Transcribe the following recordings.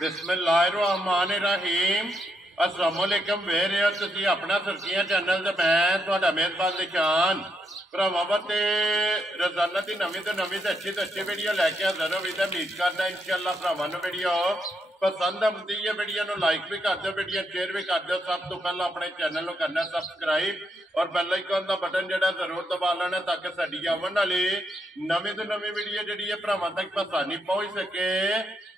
बिस्मिल्लाहिर्रहमानिर्रहीम। अस्सलामुअलैकुम। वे रहे हो तुसी अपना सुर्खियां चैनल ते मैं तुहाडा मेहरबान निशान भरावां ते रोजाना की नवीं तो अच्छी वीडियो लैके हाजिर हो। उम्मीद करना इंशाअल्लाह भरावां नूं वीडियो पसंद आती है। वीडियो नूं लाइक भी कर दो, वीडियो शेयर भी कर दो। सब तो पहला अपने चैनल नूं करना सब्सक्राइब और बेल आइकन का बटन जिहड़ा जरूर दबा लेना ताकि साडी आवन वाली नवीं तो नवीं वीडियो जिहड़ी है भरावां तक आसानी पहुंच सके।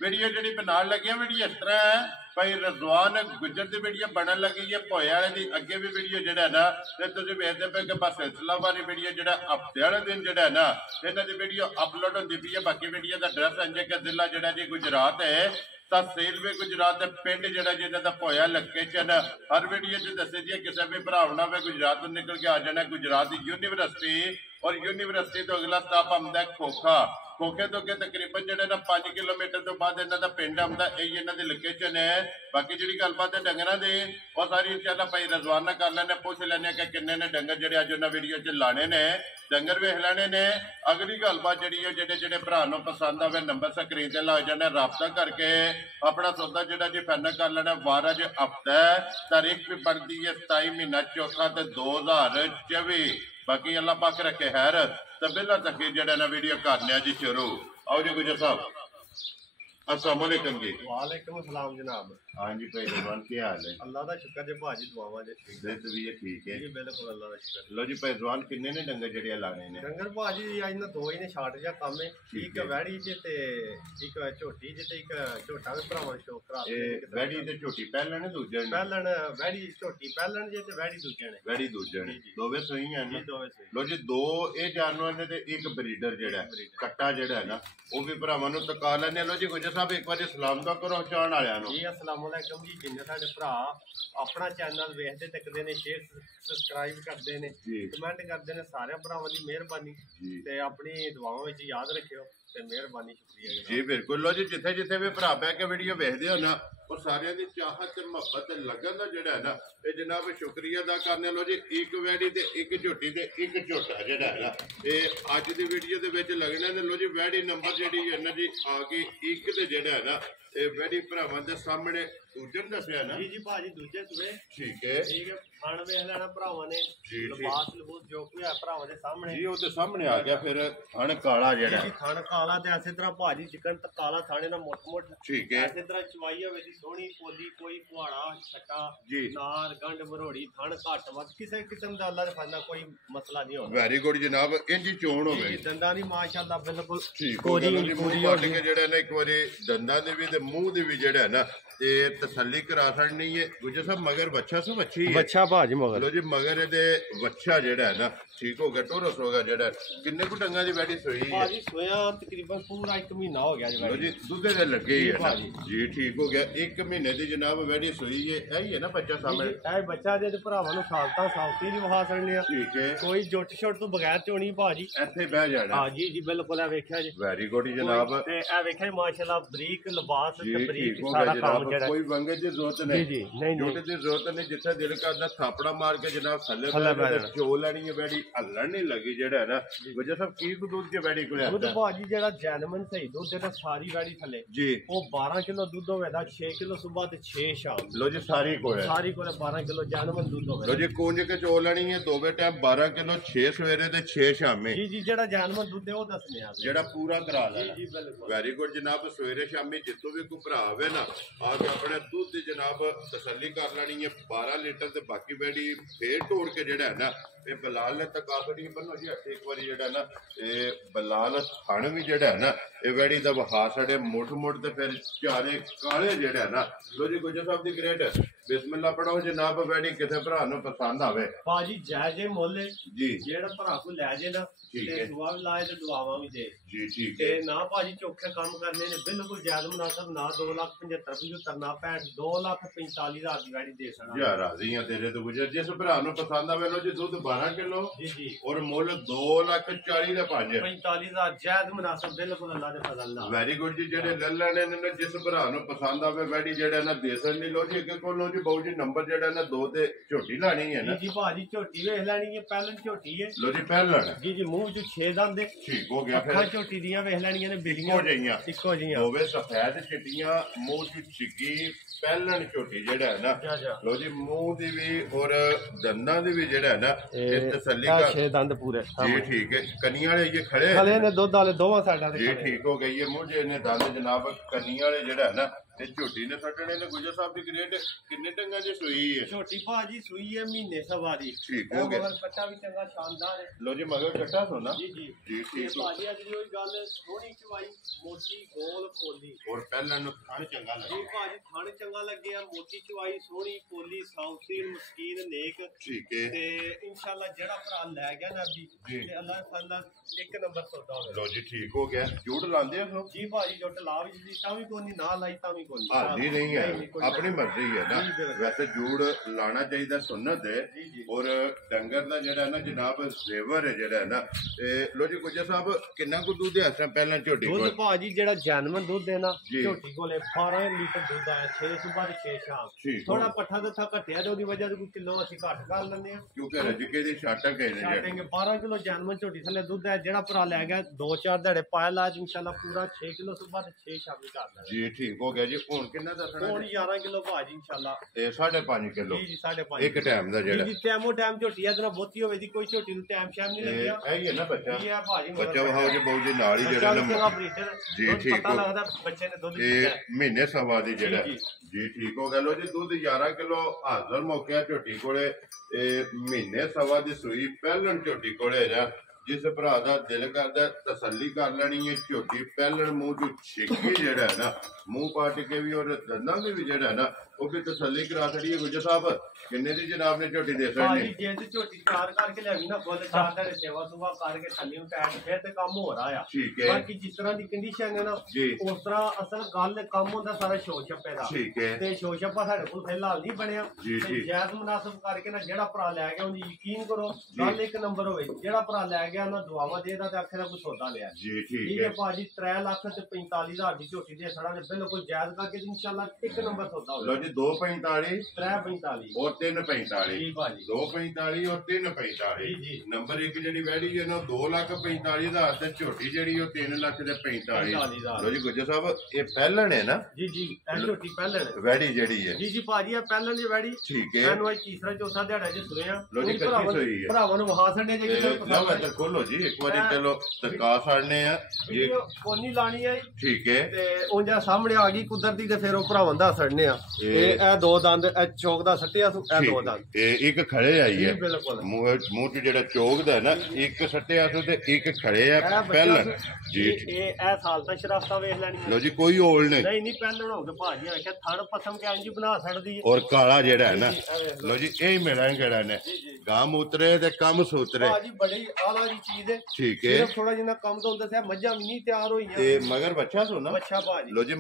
वीडियो जिहड़ी बनाउण लगे वीडियो इस तरह है भाई रिजवान गुजर की वीडियो बनन लगी है भोए वाले की। अगे भी वीडियो जिहड़ा है ना ते तुसीं वेखदे पे कि बस सिलसिलावारी वीडियो जिहड़ा हफ्ते वाले दिन जिहड़ा है ना इन्हां दी वीडियो अपलोड होंदी पई है। बाकी वीडियो का एड्रैस इंज कि जिला जिहड़ा जी गुजरात है, तहसील भी गुजरात, पिंड जिहड़ा जिन्हां दा भोया लोकेशन हर वीडियो च दस्सी दी है। किसी भी भरावना वे गुजरात तो निकल के आ जाना। गुजरात यूनीवर्सिटी और यूनीवर्सिटी तो अगला स्टाप आंदा है खोखा। खोखे तो अगे तकरीबन जिहड़े ना 5 किलोमीटर तो बाद इन्हां दा पिंड आंदा। यही इन्हां दी लोकेशन है। बाकी जिहड़ी गलबात है डंगरां दी वो सारी इंशाअल्लाह भाई रजवान नाल कर लैने, पुछ लैने कि किन्ने ने डंगर जिहड़े अज उन्हां वीडियो च लाने ने, डंगर वेख लेने ने। अगली गलबात जिहड़ी है जिहड़े जिहड़े भरा नूं पसंद आवे नंबर स्क्रीन ते लग जाने, राबता करके अपना सौदा जिहड़ा जी फाइनल कर लेना। वार अज हफ्ता है, तारीख भी बनती है 27 महीना चौथा ते 2024। बाकी अल्लाह पाक रखे खैर। तो बिला तकरीर जड़ा ना वीडियो करने जी शुरू। आओ जी गुजर साहब, अस्सलाम वालेकुम जी। वालेकुम सलाम जनाब। हाँ जी भाई रिजवान क्या हाल है? अल्लाह का शुक्र जी भाजी दुआवां जी ठीक है। भी ये ठीक है जी बिल्कुल अल्लाह का शुक्र। लो जी भाई रिजवान किन्ने ने डंगर जड़िया लाने ने? डंगर भाजी अज ना दो ही ने शार्ट जा काम है। एक वैड़ी च ते एक झोटी च ते एक झोटा भी भरावां शो करा दे। वैड़ी ते झोटी पहलन ने दूजे ने? पहलन वैड़ी झोटी पहलन जे ते वैड़ी दूजे ने। वैड़ी दूजे ने दोवे सही हैं जी दोवे सही। लो जी दो ये जानवर ने ते एक ब्रीडर जेड़ा कट्टा जेड़ा है ना वो भी भरावां नूं तका लैने। लो जी गुजर साहब एक बार सलाम दा करो चाहण वालियां नूं। जी अस्सलाम वालेकुम जी। जिन्ने साडे भरा अपना चैनल वेखदे तकदे ने, शेयर सब्सक्राइब करदे ने, कमेंट करदे ने, सारे भरावां दी मेहरबानी ते अपनी दुआवां विच याद रखियो ते मेहरबानी शुक्रिया जी बिल्कुल। लो जी जिथे जिथे भी भरा बह के वीडियो वेखदे हो ना और सारियां दी चाहत ते मुहब्बत ते लगन दा जेड़ा है ना ये जनाब शुक्रिया अदा करने। लो जी एक वैड़ी ते एक झोटी ते एक झोटा जेड़ा है ना ये अज दी वीडियो दे विच लगना ने। लो जी वैड़ी नंबर जेड़ी है ना जी आ गई एक ते जेड़ा है ना ये वैड़ी भरावां दे सामने दूजे दसिया ना। जी जी भाजी दूजे सुबह ठीक है खान वेख लेना भरावां ने। लिबास लबूस जो कोई है भरावां दे सामने जी वो ते सामने आ गया। फिर खान काला जेड़ा खान काला ते ऐसे तरह भाजी चिकन काला थाने ना मोट मोट ठीक है। ऐसे तरह चवाई होवे दी सोहनी पोली कोई कुहाड़ा छटा जी नार गंड मरोड़ी थान घट वध किसी किस्म दा अल्लाह दे फजल कोई मसला नहीं होगा। वेरी गुड जनाब इंज चोण होवे दंदां दी माशाअल्लाह बिल्कुल ठीक हो गया। पूरी हो के जेड़ा ना एक बारी दंदां दे भी ते मुंह दे भी जेड़ा है ना ते तसल्ली करा छड़नी है। गुजर साहब मगर बच्चा सब अच्छी है। बच्चा भाजी मगर लो जी मगर दे बच्चा जेड़ा है ना ठीक हो गया टोरस होगा जेड़ा किन्ने को डंगा दी बैठी सोई है? भाजी सोया तकरीबन पूरा 1 महीना हो गया जी। लो जी दूधे दे लगे ही है ना जी ठीक हो गया। 1 महीने दी जनाब बैठी सोई है यही है ना बच्चा सामने? ए बच्चा दे भरावां नूं सालता सालती नहीं वहा सकने आ। ठीक है कोई जुट छुट तो बगैर चोनी भाजी ਇੱਥੇ ਬਹਿ ਜਾਣਾ। हां जी जी बिल्कुल है वेख्या जी। वेरी गुड जनाब ते ए वेख्या माशाअल्लाह बरीक लिबास ते बरीक ठीक हो सारा गया काम जनाब। जेड़ा कोई वंगे दी जरूरत नहीं जी नहीं छोटे दी जरूरत नहीं। जिथे दिल करदा थापड़ा मार के जनाब थल्ले चो लेनी है बैठी हल्लण नहीं लगी जेड़ा है ना। वजह सब की दूध के बैठी को दूध भाजी जेड़ा जैनमन सही दूध जेड़ा सारी वैड़ी थल्ले जी वो 12 किलो दूध होवेदा 6 किलो सुबह ते 6 शाम। लो जी सारी को है 12 किलो जैनमन दूध होवे। लो जी कूंज के चो लेनी है दोवे टाइम 12 किलो 6 सवेरे ते 6 शामी। जी जी जेड़ा जैनमन दूध है वो दसने आ जेड़ा पूरा करा जी लेना। जी बिल्कुल वेरी गुड जनाब। सवेरे शामी जितों भी कोई भरा आवे ना आके अपने दूध की जनाब तसल्ली कर लेनी है। 12 लीटर ते बाकी बैठी फेर तोड़ के जेड़ा है ना ये बलाल ने तक आखड़ी बनो जी एक बारी जेड़ा ना ये बलाल थान भी जेड़ा है ना ये बैठी दा वहा सड़े मुठ मुठ ते फिर चारे काले जेड़ा है ना। लो जी गुजर साहब दी ग्रेट बिस्मिल्लाह पढ़ो जनाब बैठी किसे भरा नूं पसंद आवे भाजी जय मोल जी जेड़ा भरा को ले जे ना ठीक ते है। दुआ भी लाए ते दुआवां भी दे जी ठीक ते है। ना भाजी चौखे काम करने ने बिल्कुल जायज मुनासब ना 2,75,75 75 ਨਾ 65 2,45,000 ਦੀ ਵੈੜੀ ਦੇ ਸਕਦਾ ਯਾਰ ਰਾਜ਼ੀ ਆ ਤੇਰੇ ਤੋਂ ਗੁਜਰ ਜਿਸ ਭਰਾ ਨੂੰ ਪਸੰਦ ਆਵੇ ਲੋ ਜੀ ਦੁੱਧ 12 ਕਿਲੋ ਜੀ ਜੀ ਔਰ ਮੁੱਲ 2,40,000 ਦੇ 5 45,000 ਜਾਇਜ਼ ਮੁਨਾਸਬ ਬਿਲਕੁਲ ਅੱਲਾਹ ਦੇ ਫਜ਼ਲ ਨਾਲ ਵੈਰੀ ਗੁੱਡ ਜੀ ਜਿਹੜੇ ਲੈ ਲੈਣੇ ਨੇ ਜਿਸ ਭਰਾ ਨੂੰ ਪਸੰਦ ਆਵੇ ਵੈੜੀ ਜਿਹੜਾ ਨਾ ਦੇਸਣ ਨਹੀਂ ਲੋ ਜੀ ਇੱਕ ਕੋਲੋਂ ਜੀ ਬਾਊ ਜੀ ਨੰਬਰ ਜਿਹੜਾ ਨਾ 2 ਤੇ ਝੋਟੀ ਲਾਣੀ ਹੈ ਨਾ ਜੀ ਭਾਜੀ ਝੋਟੀ ਵੇਖ ਲੈਣੀ ਹੈ ਪਹਿਲਾਂ ਝੋਟੀ ਹੈ ਲੋ ਜੀ ਪਹਿਲਣ ਜੀ ਮੂੰਹ ਚ 6 ਦੰਦ ਠੀਕ ਹੋ ਗਿਆ ਅੱਖਾਂ ਫਿਰ ਝੋਟੀ ਦੀਆਂ ਵੇਖ ਲੈਣੀਆਂ ਨੇ ਬਿਲੀਆਂ ਇੱਕੋ ਜਿਹੀਆਂ ਇੱਕੋ ਜਿਹੀਆਂ ਹੋਵੇ ਸਫੈਦ ਚਿੱਟੀਆਂ ਮੂੰਹ ਚ ਛਿੱਕੀ ਪਹਿਲਣ ਝੋਟੀ ਜਿਹੜਾ ਹੈ ਨਾ ਲੋ ਜੀ ਮੂੰਹ ਦੀ ਵੀ ਔਰ ਦੰਦਾਂ ਦੀ ਵੀ ਜਿਹੜਾ ਹੈ ਨਾ ਇਹ ਤਸੱਲੀ ਕਰ 6 ਦੰਦ ਪੂਰੇ ਜੀ ਠੀਕ ਹੈ ਕੰਨੀਆਂ ਵਾਲੇ ਇਹ ਖੜੇ ਖਲੇ ਨੇ ਦੁੱਧ ਵਾਲੇ ਦੋਵਾਂ ਸਾਈਡਾਂ ਤੇ ਜੀ ਠੀਕ ਹੋ ਗਈ ਹੈ ਮੁਝੇ ਨੇ ਦੰਦ ਜਨਾਬ ਕੰਨੀਆਂ ਵਾਲੇ ਜਿਹੜਾ ਹੈ ਨਾ ਤੇ ਝੋਟੀ ਨੇ ਫਟਣੇ ਨੇ ਗੁਜਰ ਸਾਹਿਬ ਦੀ ਗ੍ਰੇਡ ਕਿੰਨੇ ਟੰਗਾਂ ਦੀ ਸੂਈ ਹੈ ਛੋਟੀ ਭਾਜੀ ਸੂਈ ਹੈ ਮਹੀਨੇ ਸਵਾ ਦੀ ਠੀਕ ਹੋ ਗਿਆ ਮਗਰ ਕੱਟਾ ਵੀ ਚੰਗਾ ਸ਼ਾਨਦਾਰ ਹੈ ਲੋ ਜੀ ਮਗਰ ਕੱਟਾ ਸੋਨਾ ਜੀ ਜੀ ਜੀ ਠੀਕ ਹੋ ਭਾਜੀ ਅੱਜ ਦੀ ਉਹੀ ਗੱਲ ਸੋਹਣੀ ਚਵਾਈ ਮੋਟੀ ਗੋਲ ਪੋਲੀ ਔਰ ਪਹਿਲਾਂ ਨੂੰ ਖਾਣ ਚੰਗਾ ਜੀ ਲੱਗਾ ਭਾਜੀ ਥਣ ਚੰਗਾ ਲੱਗਿਆ ਮੋਟੀ ਚਵਾਈ ਸੋਹਣੀ ਪੋਲੀ ਸੌਸੀਨ ਮਸਕੀਨ ਨੇਕ ਠੀਕ ਹੈ ਤੇ ਇਨਸ਼ਾਅੱਲਾ ਜਿਹੜਾ ਭਰਾ ਲੈ ਗਿਆ ਨਾ ਵੀ ਜੀ। ਤੇ ਅੱਲਾਹ ਫਜ਼ਲ ਇੱਕ ਨੰਬਰ ਸੌਦਾ ਹੋਵੇ ਲੋ ਜੀ ਠੀਕ ਹੋ ਗਿਆ ਜੂੜ ਲਾਉਂਦੇ ਹੋ ਜੀ ਭਾਜੀ ਜੁੱਟ ਲਾ ਵੀ ਜੀ ਤਾਂ ਵੀ ਕੋਈ ਨਹੀਂ ਨਾ ਲਾਈ ਤਾਂ ਵੀ ਕੋਈ ਹਾਲੀ ਨਹੀਂ ਹੈ ਕੋਈ ਆਪਣੀ ਮਰਜ਼ੀ ਹੈ ਨਾ ਜੀ, ਬਿਲਕੁਲ। ਵੈਸੇ ਜੂੜ ਲਾਣਾ ਚਾਹੀਦਾ ਸੁਨਨਤ ਹੈ ਜੀ, ਜੀ। ਔਰ ਡੰਗਰ ਦਾ ਜਿਹੜਾ ਨਾ ਜਨਾਬ ਜ਼ੇਵਰ ਹੈ ਜਿਹੜਾ ਨਾ ਤੇ ਲੋ ਜੀ ਗੁਜਰ ਸਾਹਿਬ ਕਿੰਨਾ ਕੁ ਦੁੱਧ ਹੈ ਇਸ ਤਰ੍ਹਾਂ ਪਹਿਲਾਂ ਝੋਟੀ ਦੁੱਧ ਕੋਲ ਭਾਜੀ ਜਿਹੜਾ ਜੈਨੂਇਨ ਦੁੱਧ ਹੈ ਨਾ ਜੀ। ਝੋਟੀ ਕੋਲੇ 12 ਲੀਟਰ ਦੁੱਧ ਆਇਆ 6 ਸੁਬਾਹ ਤੇ 6 ਸ਼ਾਮ ਠੀਕ ਥੋੜਾ ਪੱਠਾ ਦੱਥਾ ਘਟਿਆ ਤੇ ਉਹਦੀ ਵਜ੍ਹਾ ਤੋਂ ਕੋਈ ਕਿਲੋ ਅਸੀਂ ਘੱਟ ਕਰ ਲੈਂਦੇ ਆ ਕਿਉਂਕਿ ਰਜਕੇ ਦੀ ਛਾਟਾ ਕਹੇ ਨੇ ਜਿਹੜੇ ਛਾਟेंगे 12 ਕਿਲੋ ਜੈਨੂਇਨ ਝੋਟੀ ਥੱਲੇ ਦੁੱਧ ਹੈ ਜਿਹੜਾ ਭਰਾ ਲੈ ਗਿਆ 2-4 ਦਿਹਾੜੇ ਪਾਇਆ ਲਾ ਇਨਸ਼ਾਅੱਲਾ ਪੂਰਾ 6 ਕਿਲੋ ਸੁਬਾਹ ਤੇ 6 ਸ਼ਾਮੀ ਕਰ ਲੈਣਾ ਜੀ ਠੀਕ ਹੋ ਗਿਆ ਜੀ ਹੁਣ ਕਿੰਨਾ ਦੱਸਣਾ ਹੁਣ 11 ਕਿਲੋ ਭਾਜੀ ਇਨਸ਼ਾਅੱਲਾ ਤੇ 5.5 ਕਿਲੋ ਜੀ 5.5 ਇੱਕ ਟਾਈਮ ਦਾ ਜਿਹੜਾ ਜੀ ਟਾਈਮੋ ਟਾਈਮ ਝੋਟੀ ਆ ਜਰਾ ਬਹੁਤੀ ਹੋਵੇ ਦੀ ਕੋਈ ਝੋਟੀ ਨੂੰ ਟਾਈਮ ਸ਼ਾਮ ਨਹੀਂ ਲੱਗਿਆ ਇਹ ਹੀ ਹੈ ਨਾ ਬੱਚਾ ਇਹ ਆ ਭਾਜੀ ਬੱਚਾ ਵਹਾਓ ਜੀ ਬਾਊ ਜੀ ਨਾਲ ਹੀ ਜਿਹੜਾ ਨਾ ਜੀ, ਠੀਕ ਪਤਾ ਹੋ- ਲੱਗਦਾ ਬੱਚੇ ਨੇ ਦੁੱਧ ਇਹ ਪੀਤਾ ਹੈ। ਮਹੀਨੇ ਸਵਾ ਦੀ ਜਿਹੜਾ ਜੀ, ਜੀ ਠੀਕ ਹੋ ਗਿਆ ਲੋ ਜੀ ਦੁੱਧ 11 ਕਿਲੋ ਹਾਜ਼ਰ ਮੌਕਿਆ ਝੋਟੀ ਕੋਲੇ ਇਹ ਮਹੀਨੇ ਸਵਾ ਦੀ ਸੂਈ ਪਹਿਲਣ ਝੋਟੀ ਕੋਲੇ ਜਾ ਜਿਸ ਭਰਾ ਦਾ ਦਿਲ ਕਰਦਾ ਤਸੱਲੀ ਕਰ ਲੈਣੀ ਹੈ ਝੋਟੀ ਪਹਿਲਣ ਮੂੰਹ ਤੋਂ ਛਿੱਕੀ ਜਿਹੜਾ ਹੈ ਨਾ ਮੂੰਹ ਪਾਟ ਕੇ ਵੀ ਔਰ ਦੰਦਾਂ ਦੇ ਵੀ ਜਿਹੜਾ ਹੈ ਨਾ ਉਹ ਵੀ ਤਸੱਲੀ ਕਰਾ ਛੜੀ ਹੈ ਗੁਜਰ ਸਾਹਿਬ ਕਿੰਨੇ ਦੀ ਜਨਾਬ ਨੇ ਝੋਟੀ ਦੇ ਭਾਜੀ ਸਕਣੀ ਜੇ ਤੇ ਝੋਟੀ ਚਾਰ ਕਰਕੇ ਲਿਆਵੀ ਨਾ ਫੁੱਲ ਚਾਰ ਦਾ ਸੇਵਾ ਸੁਭਾ ਕਰਕੇ ਥੱਲੇ ਨੂੰ ਟੈਟ ਫਿਰ ਤੇ ਕੰਮ ਹੋ ਰਹਾ ਆ ਠੀਕ ਹੈ ਬਾਕੀ ਜਿਸ ਤਰ੍ਹਾਂ ਦੀ ਕੰਡੀਸ਼ਨ ਹੈ ਨਾ ਜੀ ਉਸ ਤਰ੍ਹਾਂ ਅਸਲ ਗੱਲ ਕੰਮ ਹੁੰਦਾ ਸਾਰਾ ਸ਼ੋਅ ਛੱਪੇ ਦਾ ਠੀਕ ਹੈ ਤੇ ਸ਼ੋਅ ਛੱਪਾ ਸਾਡੇ ਕੋਲ ਫਿਲਹਾਲ ਨਹੀਂ ਬਣਿਆ ਜੀ, ਤੇ ਜੀ। ਜਾਇਜ਼ ਮੁਨਾਸਬ ਕਰਕੇ ਨਾ ਜਿਹੜਾ ਭਰਾ ਲੈ ਗਿਆ ਉਹਦੀ ਯਕੀਨ ਕਰੋ ਗੱਲ ਇੱਕ ਨੰਬਰ ਹੋਵੇ ਜਿਹੜਾ ਭਰਾ ਲੈ ਗਿਆ ਉਹਨਾਂ ਦੁਆਵਾਂ ਦੇਦਾ ਤੇ ਆਖੇ ਦਾ ਕੋਈ ਸੌਦਾ ਲਿਆ ਜੀ ਠੀਕ ਠੀਕ ਹੈ ਹੈ ਭਾਜੀ 3 ਲੱਖ ਤੇ 45,000 ਦੀ ਝੋਟੀ ਦੇ ਸੜਾ ਨੇ ਬਿਲਕੁਲ ਜਾਇਜ਼ ਕਰਕੇ ਇਨਸ਼ਾਅੱਲਾ ਇੱਕ ਨੰਬਰ ਸੌਦਾ ਲੋ ਹੋਵੇ ਜੀ 245 345 ਔਰ 345 ਜੀ ਭਾਜੀ 245 ਔਰ 345 ਜੀ, ਜੀ। ਨੰਬਰ 1 ਜਿਹੜੀ ਵੈੜੀ ਹੈ ਨਾ 2,45,000 ਤੇ ਝੋਟੀ ਜਿਹੜੀ ਉਹ 3,45,000 45,000 ਲੋ ਜੀ ਗੁੱਜਰ ਸਾਹਿਬ ਇਹ ਪਹਿਲਣ ਹੈ ਨਾ ਜੀ ਜੀ ਇਹ ਝੋਟੀ ਪਹਿਲਣ ਵੈੜੀ ਜਿਹੜੀ ਹੈ ਜੀ ਜੀ ਭਾਜੀ ਇਹ ਪਹਿਲਣ ਦੀ ਵੈੜੀ ਠੀਕ ਹੈ ਮੈਨੂੰ ਅੱਜ ਤੀਸਰਾ ਚੌਥਾ ਦਿਹਾੜਾ ਚ ਸੁਣਿਆ ਲੋ ਜੀ ਕੱਚੀ ਸੋਈ ਹੈ ਭਰਾਵਾਂ ਨੂੰ ਵਹਾ ਛੱਡੇ ਜੇ ਕਿਸੇ ਨੂੰ ਨਾ ਪਸੰਦ ਮੈਂ ਖੋਲੋ ਜੀ ਇੱਕ ਵਾਰੀ ਚਲੋ ਦਰਕਾ ਸਾੜਨੇ ਆ ਇਹ ਕੋਨੀ ਲਾਣੀ ਹੈ ਠੀਕ ਹੈ ਤੇ ਉਹ ਜਿਹੜਾ ਸਾਹਮਣੇ ਆ ਗਈ ਕੁਦਰਤੀ ਤੇ ਫਿਰ ਉਹ ਭਰਾਵਾਂ ਦਾ ਸੜਨੇ ਆ ਇਹ ਦੋ ਦੰਦ ਇਹ ਚੌਕ ਦਾ ਸੱਟਿਆ ਸੂ ਇਹ ਦੋ ਦੰਦ ਇਹ ਇੱਕ ਖੜੇ ਆਈ ਹੈ ਜੀ, ਬਿਲਕੁਲ। ਮੂੰਹ ਚ ਜਿਹੜਾ ਚੋਗਦਾ ਹੈ ਨਾ ਇੱਕ ਸੱਟਿਆ ਸੂ ਤੇ ਇੱਕ ਖੜੇ ਆ ਇਹ ਬੱਚਾ ਪਹਿਲਣ ਜੀ ਇਹ ਸਾਲ ਤਾਂ ਸ਼ਰਾਫਤਾਂ ਵੇਖ ਲੈਣੀ ਲੋ ਜੀ ਕੋਈ ਹੋਲ ਨਹੀਂ ਨਹੀਂ ਪਹਿਲਣ ਹੋਊਗਾ ਭਾਜੀ ਵੇਖਿਆ ਥਣ ਪਸਮ ਕੇ ਇੰਜ ਬਣਾ ਛੱਡਦੀ ਹੈ ਔਰ ਕਾਲਾ ਜਿਹੜਾ ਹੈ ਨਾ ਜੀ, ਇਹ ਵੇਖ ਲਓ। ਲੋ ਜੀ ਇਹ ਮਿਲਾਂ ਕਿਹੜਾ ਨੇ ਗਾਮ ਉਤਰੇ ਤੇ ਕੰਮ ਸੂਤਰੇ ਭਾਜੀ ਬੜੀ ਆਲਾ ਦੀ ਚੀਜ਼ ਹੈ ਠੀਕ ਹੈ ਸਿਰਫ ਥੋੜਾ ਜਿਹਾ ਕੰਮ ਤੋਂ ਹੁੰਦਾ ਸੀ ਮੱਝਾਂ ਵੀ ਨਹੀਂ ਤਿਆਰ ਹੋਈਆਂ ਤੇ ਮਗਰ ਬੱਚਾ ਸੋਨਾ ਅੱਛਾ ਭਾਜੀ ਲੋ ਜੀ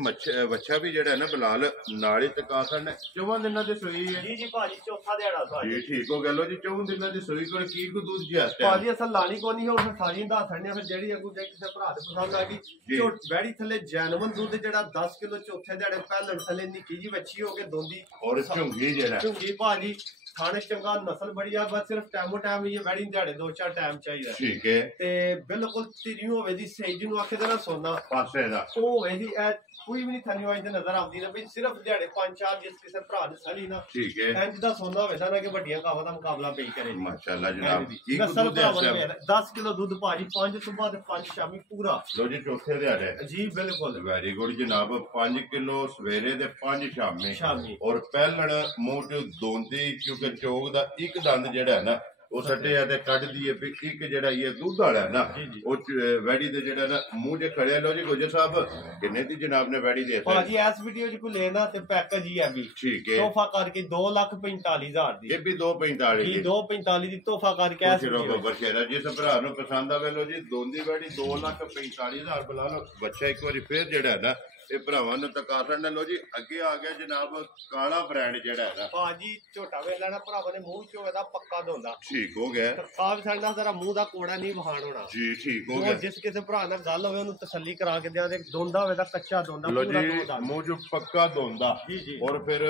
ਬੱਚਾ ਵੀ ਜਿਹੜਾ ਹੈ ਨਾ ਬਲਾਲ ਨਾਲੇ ਤਕਾਸਣ ਨੇ 4 ਦਿਨਾਂ ਦੀ ਸੂਈ ਹੈ ਜੀ ਜੀ ਭਾਜੀ ਚੌਥਾ ਦਿਹਾੜਾ ਭਾਜੀ ਜੀ ਠੀਕ ਹੋ ਗਿਆ ਲੋ ਜੀ 4 ਦਿਨਾਂ ਦੀ ਸੂਈ ਕੋਲ ਕੀ ਕੋ ਦੁੱਧ ਜਿਹਾ ਭਾਜੀ ਅਸਲ ਲਾਣੀ ਕੋ ਨਹੀਂ ਹੁਣ ਸਾਰੀ ਦਾ ਥੜਨੇ ਫਿਰ ਜਿਹੜੀ ਅੱਗੂ ਜੇ ਕਿਸੇ ਭਰਾ ਦੇ ਪਸੰਦ ਆ ਗਈ ਝੋਟ ਬੈੜੀ ਥੱਲੇ ਜੈਨੂਇਨ ਦੁੱਧ ਜਿਹੜਾ 10 ਕਿਲੋ ਚੌਥੇ ਦਿਹਾੜੇ ਪਹਿਲਣ ਥੱਲੇ ਨਿੱਕੀ ਜੀ ਵੱਛੀ ਹੋ ਕੇ ਦੋਂਦੀ ਔਰ ਝੁੰਗੀ ਜਿਹੜਾ ਝੁੰਗੀ ਭਾਜੀ ਖਾਣੇ ਚੰਗਾ ਨਸਲ ਬੜੀ ਆ ਬਸ ਸਿਰਫ ਟਾਈਮੋ ਟਾਈਮ ਇਹ ਬੈੜੀ ਦਿਹਾੜੇ 2-4 ਟਾਈਮ ਚਾਹੀਦਾ ਠੀਕ ਹੈ ਤੇ ਬਿਲਕੁਲ ਤਿਰੀ ਹੋਵੇ ਦੀ ਸਹੀ ਜਿਹਨੂੰ ਆਖੇ ਦੇ ਨਾ ਸੋਨਾ ਪਾਸੇ ਦਾ ਉਹ ਹੋਵੇ ਦੀ ਇਹ ਕੋਈ ਵੀ ਨਹੀਂ ਥੱਲੇ ਵਾਂਝ ਨਜ਼ਰ ਆਉਂਦੀ ਨਾ ਵੀ ਸਿਰਫ ਦਿਹਾੜੇ 5-4 ਜਿਸ ਕਿਸੇ ਭਰਾ ਨੇ ਸਲੀ ਨਾ ਠੀਕ ਹੈ ਇੰਜ ਦਾ ਸੋਨਾ ਹੋਵੇ ਤਾਂ ਕਿ ਵੱਡੀਆਂ ਕਾਵਾਂ ਦਾ ਮੁਕਾਬਲਾ ਪਈ ਕਰੇ ਮਾਸ਼ਾਅੱਲਾ ਜਨਾਬ ਕੀ ਕੋ ਨਸਲ ਦੁੱਧ ਭਰਾਵਾਂ ਹੈ ਨੇ 10 ਕਿਲੋ ਦੁੱਧ ਭਾਜੀ 5 ਸਵੇਰ ਤੇ 5 ਸ਼ਾਮੀ ਪੂਰਾ ਲੋ ਜੀ ਚੌਥੇ ਦਿਹਾੜੇ ਜੀ ਬਿਲਕੁਲ ਵੈਰੀ ਗੁੱਡ ਜਨਾਬ 5 ਕਿਲੋ ਸਵੇਰੇ ਤੇ 5 ਸ਼ਾਮੀ ਔਰ ਪਹਿਲਣ ਮੂੰਹ ਚ ਦੋਂਦੀ ਕਿਉਂਕਿ ਚੋਗ ਦਾ ਇੱਕ ਦੰਦ ਜਿਹੜਾ ਹੈ ਨਾ ਉਹ ਸੱਟਿਆ ਤੇ ਕੱਢਦੀ ਹੈ ਵੀ ਇੱਕ ਜਿਹੜਾ ਇਹ ਦੁੱਧ ਵਾਲਾ ਹੈ ਨਾ ਉਹ ਵੈੜੀ ਦੇ ਜਿਹੜਾ ਨਾ ਮੂੰਹ 'ਚ ਖੜਿਆ ਲੋ ਜੀ ਗੁਜਰ ਸਾਹਿਬ ਕਿੰਨੇ ਦੀ ਜਨਾਬ ਨੇ ਵੈੜੀ ਦੇ ਦਿੱਤਾ ਭਾਜੀ ਇਸ ਵੀਡੀਓ 'ਚ ਕੋਈ ਲੈਣਾ ਤੇ ਪੈਕੇਜ ਹੀ ਹੈ ਵੀ ਠੀਕ ਹੈ ਤੋਹਫਾ ਕਰਕੇ 2,45,000 ਦੀ ਇਹ ਵੀ 245 ਜੀ ਦੀ 2,45 ਦੀ ਤੋਹਫਾ ਕਰਕੇ ਇਸ ਚਲੋ ਬੱਬਰ ਸ਼ੇਰਾ ਜਿਸ ਭਰਾ ਨੂੰ ਪਸੰਦ ਆਵੇ ਲੋ ਜੀ ਦੋਂਦੀ ਵੈੜੀ 2,45,000 ਬੁਲਾ ਲਓ ਬੱਚਾ ਇੱਕ ਵਾਰੀ ਫੇਰ ਜਿਹੜਾ ਹੈ ਨਾ ਇਹ ਭਰਾਵਾਂ ਨੂੰ ਤਕਾ ਛੱਡਣ। ਲੋ ਜੀ ਅੱਗੇ ਆ ਗਿਆ ਜਨਾਬ ਕਾਲਾ ਬ੍ਰਾਂਡ ਜਿਹੜਾ ਹੈ ਨਾ ਭਾਜੀ ਝੋਟਾ ਵੇਖ ਲੈਣਾ ਭਰਾਵਾਂ ਨੇ ਮੂੰਹ ਚੋਂ ਇਹਦਾ ਪੱਕਾ ਦੋਂਦਾ ਠੀਕ ਹੋ ਗਿਆ ਤਕਾ ਵੀ ਸਾਡਾ ਤੇਰਾ ਮੂੰਹ ਦਾ ਕੋੜਾ ਨਹੀਂ ਵਹਾਣ ਹੋਣਾ ਜੀ ਠੀਕ ਹੋ ਹੋਰ ਗਿਆ। ਜਿਸ ਕਿਸੇ ਭਰਾ ਨਾਲ ਗੱਲ ਹੋਵੇ ਉਹਨੂੰ ਤਸੱਲੀ ਕਰਾ ਕੇ ਦਿਆਂ ਦੇ ਦੋਂਦਾ ਹੋਵੇ ਤਾਂ ਕੱਚਾ ਦੋਂਦਾ ਲੋ ਪੂਰਾ ਜੀ ਦੋਂਦਾ ਮੂੰਹ ਚ ਪੱਕਾ ਦੋਂਦਾ ਜੀ ਜੀ ਔਰ ਫਿਰ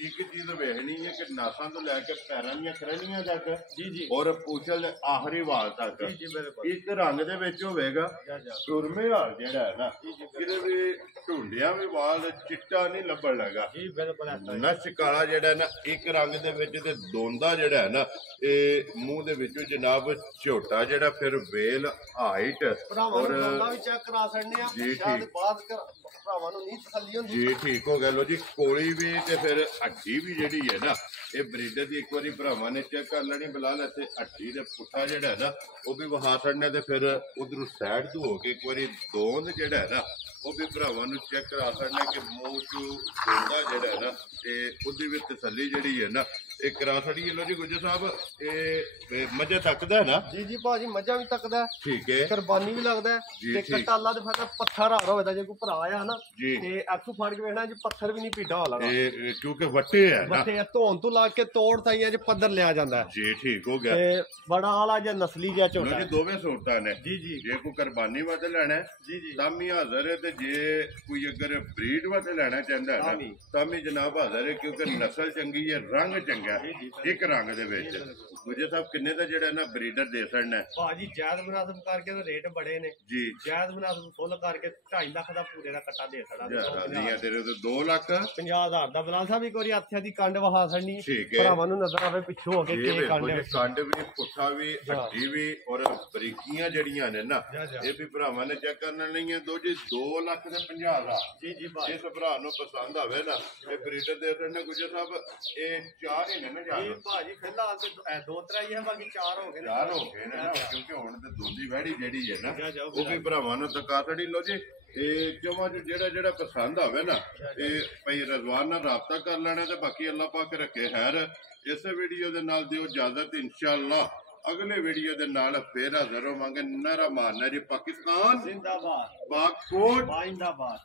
ਇੱਕ ਚੀਜ਼ ਵੇਖਣੀ ਹੈ ਕਿ ਨਾਸਾਂ ਤੋਂ ਲੈ ਕੇ ਪੈਰਾਂ ਦੀਆਂ ਖਰਣੀਆਂ ਤੱਕ ਜੀ ਜੀ ਔਰ ਪੂਛਲ ਦੇ ਆਖਰੀ ਵਾਲ ਤੱਕ ਜੀ ਜੀ ਬਿਲਕੁਲ ਇੱਕ ਰੰਗ ਦੇ ਵਿੱਚ ਹੋਵੇਗਾ ਜਾ ਜਾ ਸੁਰਮੇ ਹਾਲ ਜਿਹੜਾ ਹੈ ਨਾ ਜੀ ਜੀ ਕਿਤੇ ਵੀ ਢੂੰਡਿਆਂ ਵੀ ਵਾਲ ਚਿੱਟਾ ਨਹੀਂ ਲੱਭਣ ਲੱਗਾ ਜੀ ਬਿਲਕੁਲ ਐਸਾ ਹੀ। ਨਸ਼ ਕਾਲਾ ਜਿਹੜਾ ਨਾ ਇੱਕ ਰੰਗ ਦੇ ਵਿੱਚ ਤੇ ਦੋਂਦਾ ਜਿਹੜਾ ਹੈ ਨਾ ਇਹ ਮੂੰਹ ਦੇ ਵਿੱਚੋਂ ਜਨਾਬ ਝੋਟਾ ਜਿਹੜਾ ਫਿਰ ਵੇਲ ਹਾਈਟ ਭਰਾਵਾਂ ਨੂੰ ਦੋਂਦਾ ਵੀ ਚੈੱਕ ਕਰਾ ਸਕਦੇ ਆ ਜੀ, ਸ਼ਾਇਦ ਠੀਕ। ਬਾਅਦ ਭਰਾਵਾਂ ਨੂੰ ਨਹੀਂ ਤਸੱਲੀ ਹੁੰਦੀ ਜੀ ਠੀਕ ਹੋ ਗਿਆ। ਲੋ ਜੀ ਕੋਲੀ ਵੀ ਤੇ ਫਿਰ ਹੱਡੀ ਵੀ ਜਿਹੜੀ ਹੈ ਨਾ ਇਹ ਬਰੀਡਰ ਦੀ ਇੱਕ ਵਾਰੀ ਭਰਾਵਾਂ ਨੇ ਚੈੱਕ ਕਰ ਲੈਣੀ। ਬਿਲਾਲ ਇੱਥੇ ਹੱਡੀ ਦੇ ਪੁੱਠਾ ਜਿਹੜਾ ਹੈ ਨਾ ਉਹ ਵੀ ਵਹਾ ਛੱਡਣਾ ਤੇ ਫਿਰ ਉਧਰੋਂ ਸਾਈਡ ਤੋਂ ਹੋ ਕੇ ਇੱਕ ਵਾਰੀ ਦੋਂਦ ਜਿਹੜਾ ਹੈ ਨਾ ਉਹ ਵੀ ਭਰਾਵਾਂ ਨੂੰ ਚੈੱਕ ਕਰਾ ਛੱਡਣਾ ਕਿ ਮੂੰਹ ਚੋਂ ਦੋਂਦਾ ਜਿਹੜਾ ਹੈ ਨਾ ਤੇ ਉਹਦੀ ਵੀ ਤਸੱਲੀ ਜਿਹੜੀ ਹੈ ਨਾ ਇਹ ਕਰਾ ਛੱਡੀ। ਲੋ ਜੀ ਗੁੱਜਰ ਸਾਹਿਬ ਇਹ ਮੱਝਾਂ ਤੱਕਦਾ ਹੈ ਨਾ ਜੀ ਜੀ ਭਾਜੀ ਮੱਝਾਂ ਵੀ ਤੱਕਦਾ ਠੀਕ ਹੈ ਕੁਰਬਾਨੀ ਵੀ ਲੱਗਦਾ ਜੀ, ਤੇ ਠੀਕ। ਕਟਾਲਾ ਦੇ ਫਿਰ ਪੱਥਰ ਹਾਰ ਹੋਵੇ ਤਾਂ ਜੇ ਕੋਈ ਭਰਾ ਆ ਨਾ ਜੀ ਤੇ ਅੱਖੋਂ ਫੜ ਕੇ ਵੇਖਣਾ ਜੀ ਪੱਥਰ ਵੀ ਨਹੀਂ ਪੀਡਾ ਹੋ ਲਗਾ ਇਹ ਕਿਉਂਕਿ ਵੱਟੇ ਹੈ ਨਾ ਬੱਟੇ ਧੋਣ ਤੋਂ ਲਾ ਕੇ ਤੋੜ ਤਾਈਆਂ ਚ ਪੱਧਰ ਲਿਆ ਜਾਂਦਾ ਹੈ। ਜੀ ਠੀਕ ਹੋ ਗਿਆ। ਤੇ ਬੜਾ ਆਲਾ ਜਿਹਾ ਨਸਲੀ ਜਿਹਾ ਲੋ ਝੋਟਾ ਜੀ ਹੈ। ਦੋਵੇਂ ਸੂਰਤਾਂ ਨੇ ਜੀ ਜੀ ਜੇ ਕੋਈ ਕੁਰਬਾਨੀ ਵਾਸਤੇ ਲੈਣਾ ਹੈ ਜੀ ਜੀ ਤਾਂ ਵੀ ਹਾਜ਼ਰ ਹੈ ਤੇ ਜੇ ਕੋਈ ਅਗਰ ਬਰੀਡ ਵਾਸਤੇ ਲੈਣਾ ਚਾਹੁੰਦਾ ਹੈ ਨਾ ਤਾਂ ਵੀ ਜਨਾਬ ਹਾਜ਼ਰ ਹੈ ਕਿਉਂਕਿ ਨਸਲ ਚੰਗੀ ਹੈ ਰੰਗ ਚੰਗਾ ਹੈ ਇੱਕ ਰੰਗ ਦੇ ਵਿੱਚ। ਗੁਜਰ ਸਾਹਿਬ ਕਿੰਨੇ ਦਾ ਜਿਹੜਾ ਨਾ ਬਰੀਡਰ ਦੇ ਸਕਣਾ ਹੈ ਭਾਜੀ ਜਾਇਜ਼ ਮੁਨਾਸਬ ਕਰਕੇ ਤੇ ਰੇਟ ਬੜੇ ਨੇ ਜੀ ਜਾਇਜ਼ ਮੁਨਾਸਬ ਫੁੱਲ ਕਰਕੇ 2.5 ਲੱਖ ਦਾ ਪੂਰੇ ਦਾ ਕੱਟਾ ਦੇ ਸਕਦਾ ਦੀਆਂ ਤੇਰੇ ਤੋਂ 2 ਲੱਖ 50,000 ਦਾ ਬਲਾਲ ਸਾਹਿਬ ਇੱਕ ਵਾਰੀ ਹੱਥਿਆਂ ਦੀ ਕੰਡ ਵਹਾ ਛੱਡਣੀ ਠੀਕ ਹੈ। ਭਰਾਵਾਂ ਨੂੰ ਨਜ਼ਰ ਆਵੇ ਪਿੱਛੋਂ ਹੋ ਕੇ ਇਹ ਕੀ ਵੇਖੋ ਕੰਡ ਜੀ ਕੰਡ ਵੀ ਪੁੱਠਾ ਵੀ ਹੱਡੀ ਵੀ ਔਰ ਬਰੀਕੀਆਂ ਜਿਹੜੀਆਂ ਨੇ ਨਾ ਇਹ ਵੀ ਭਰਾਵਾਂ ਨੇ ਚੈੱਕ ਕਰਨ ਲਈਆਂ। ਦੋ ਜੀ 2 ਲੱਖ ਤੇ 50,000 ਜੀ ਜੀ ਭਾਈ ਜਿਸ ਭਰਾ ਨੂੰ ਪਸੰਦ ਆਵੇ ਨਾ ਇਹ ਬਰੀਡਰ ਦੇ ਸਕਣੇ। ਗੁਜਰ ਸਾਹਿਬ ਇਹ 4 ਹੀ ਨੇ ਨਾ ਜੀ ਯਾਰ ਭਾਜੀ ਫਿਲਹਾਲ ਤੇ 2-3 ਹੀ ਹੈ ਬਾਕੀ 4 ਹੋ ਗਏ ਨੇ 4 ਹੋ ਗਏ ਨੇ ਨਾ ਕਿਉਂਕਿ ਹੁਣ ਤੇ ਦੂਜੀ ਵਹਿੜੀ ਜਿਹੜੀ ਹੈ ਨਾ ਜਾ ਉਹ ਵੀ ਭਰਾਵਾਂ ਨੂੰ ਤਕਾ ਛੜੀ। ਲੋ ਜੀ ਇਹ ਜਮਾ ਜਿਹੜਾ ਪਸੰਦ ਆਵੇ ਨਾ ਇਹ ਭਈ ਰਜ਼ਵਾਨ ਨਾਲ ਰਾਬਤਾ ਕਰ ਲੈਣਾ ਤੇ ਬਾਕੀ ਅੱਲਾਹ ਪਾਕ ਰੱਖੇ ਖੈਰ। ਇਸੇ ਵੀਡੀਓ ਦੇ ਨਾਲ ਦਿਓ ਇਜਾਜ਼ਤ ਇਨਸ਼ਾਅੱਲਾ ਅਗਲੇ ਵੀਡੀਓ ਦੇ ਨਾਲ ਫੇਰ ਹਾਜ਼ਰ ਹੋਵਾਂਗੇ। ਨਾਰਾ ਮਾਰਨਾ ਜੀ ਪਾਕਿਸਤਾਨ ਜ਼ਿੰਦਾਬਾਦ ਪਾਕ ਕੋਟ ਬਾਇੰਦਾਬਾਦ।